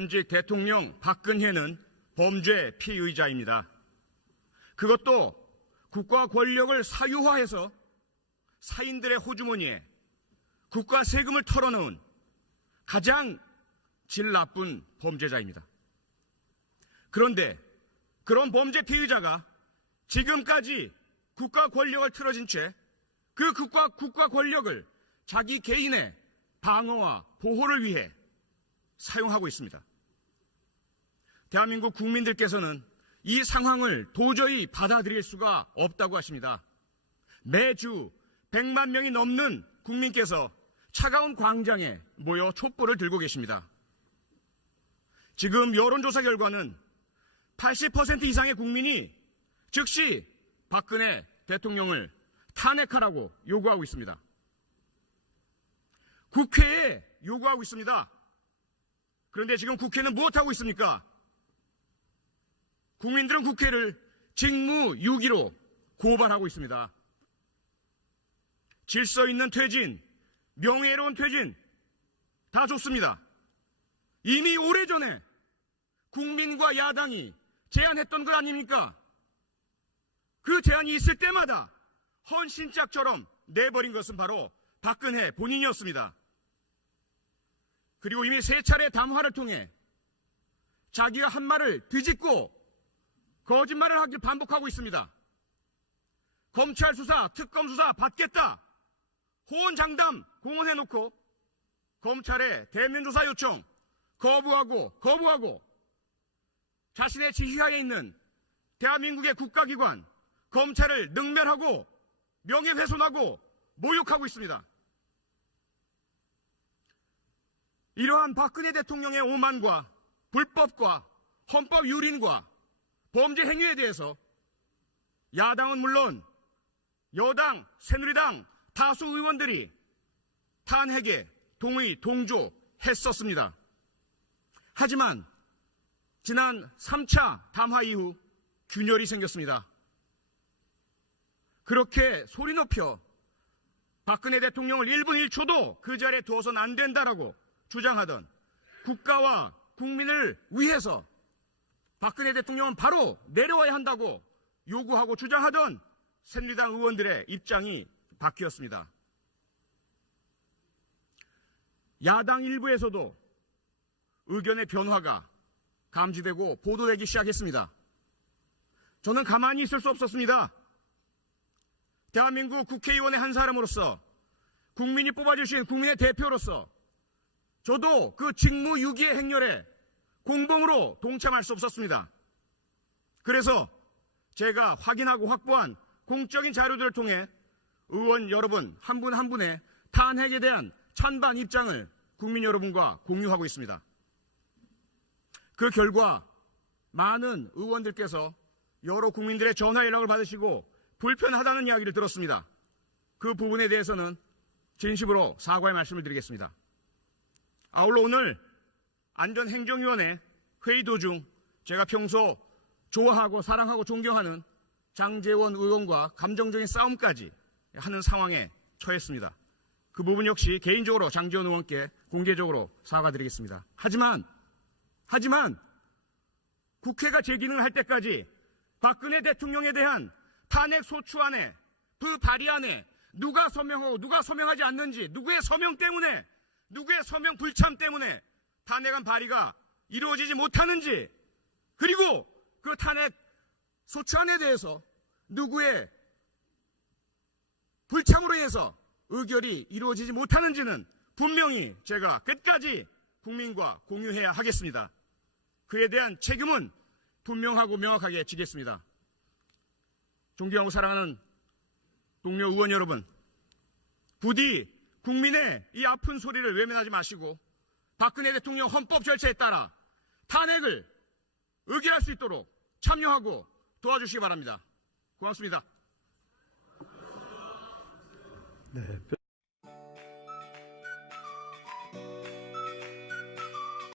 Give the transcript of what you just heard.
현직 대통령 박근혜는 범죄 피의자입니다. 그것도 국가 권력을 사유화해서 사인들의 호주머니에 국가 세금을 털어넣은 가장 질 나쁜 범죄자입니다. 그런데 그런 범죄 피의자가 지금까지 국가 권력을 틀어진 채 그 국가 권력을 자기 개인의 방어와 보호를 위해 사용하고 있습니다. 대한민국 국민들께서는 이 상황을 도저히 받아들일 수가 없다고 하십니다. 매주 100만 명이 넘는 국민께서 차가운 광장에 모여 촛불을 들고 계십니다. 지금 여론조사 결과는 80% 이상의 국민이 즉시 박근혜 대통령을 탄핵하라고 요구하고 있습니다. 국회에 요구하고 있습니다. 그런데 지금 국회는 무엇하고 있습니까? 국민들은 국회를 직무유기로 고발하고 있습니다. 질서 있는 퇴진, 명예로운 퇴진 다 좋습니다. 이미 오래전에 국민과 야당이 제안했던 것 아닙니까? 그 제안이 있을 때마다 헌신짝처럼 내버린 것은 바로 박근혜 본인이었습니다. 그리고 이미 3차례 담화를 통해 자기가 한 말을 뒤집고 거짓말을 하길 반복하고 있습니다. 검찰 수사, 특검 수사 받겠다. 호언장담 공언해놓고 검찰의 대면조사 요청 거부하고 자신의 지휘하에 있는 대한민국의 국가기관 검찰을 능멸하고 명예훼손하고 모욕하고 있습니다. 이러한 박근혜 대통령의 오만과 불법과 헌법 유린과 범죄 행위에 대해서 야당은 물론 여당, 새누리당 다수 의원들이 탄핵에 동조했었습니다. 하지만 지난 3차 담화 이후 균열이 생겼습니다. 그렇게 소리 높여 박근혜 대통령을 1분 1초도 그 자리에 두어서는 안 된다라고 주장하던 국가와 국민을 위해서 박근혜 대통령은 바로 내려와야 한다고 요구하고 주장하던 새누리당 의원들의 입장이 바뀌었습니다. 야당 일부에서도 의견의 변화가 감지되고 보도되기 시작했습니다. 저는 가만히 있을 수 없었습니다. 대한민국 국회의원의 한 사람으로서 국민이 뽑아주신 국민의 대표로서 저도 그 직무유기의 행렬에 공범으로 동참할 수 없었습니다. 그래서 제가 확인하고 확보한 공적인 자료들을 통해 의원 여러분 한 분 한 분의 탄핵에 대한 찬반 입장을 국민 여러분과 공유하고 있습니다. 그 결과 많은 의원들께서 여러 국민들의 전화 연락을 받으시고 불편하다는 이야기를 들었습니다. 그 부분에 대해서는 진심으로 사과의 말씀을 드리겠습니다. 아울러 오늘 안전행정위원회 회의 도중 제가 평소 좋아하고 사랑하고 존경하는 장제원 의원과 감정적인 싸움까지 하는 상황에 처했습니다. 그 부분 역시 개인적으로 장제원 의원께 공개적으로 사과드리겠습니다. 하지만 국회가 제 기능을 할 때까지 박근혜 대통령에 대한 탄핵 소추안에 그 발의안에 누가 서명하고 누가 서명하지 않는지 누구의 서명 때문에 누구의 서명 불참 때문에 탄핵안 발의가 이루어지지 못하는지 그리고 그 탄핵 소추안에 대해서 누구의 불참으로 인해서 의결이 이루어지지 못하는지는 분명히 제가 끝까지 국민과 공유해야 하겠습니다. 그에 대한 책임은 분명하고 명확하게 지겠습니다. 존경하고 사랑하는 동료 의원 여러분, 부디 국민의 이 아픈 소리를 외면하지 마시고 박근혜 대통령 헌법 절차에 따라 탄핵을 의결할 수 있도록 참여하고 도와주시기 바랍니다. 고맙습니다. 네.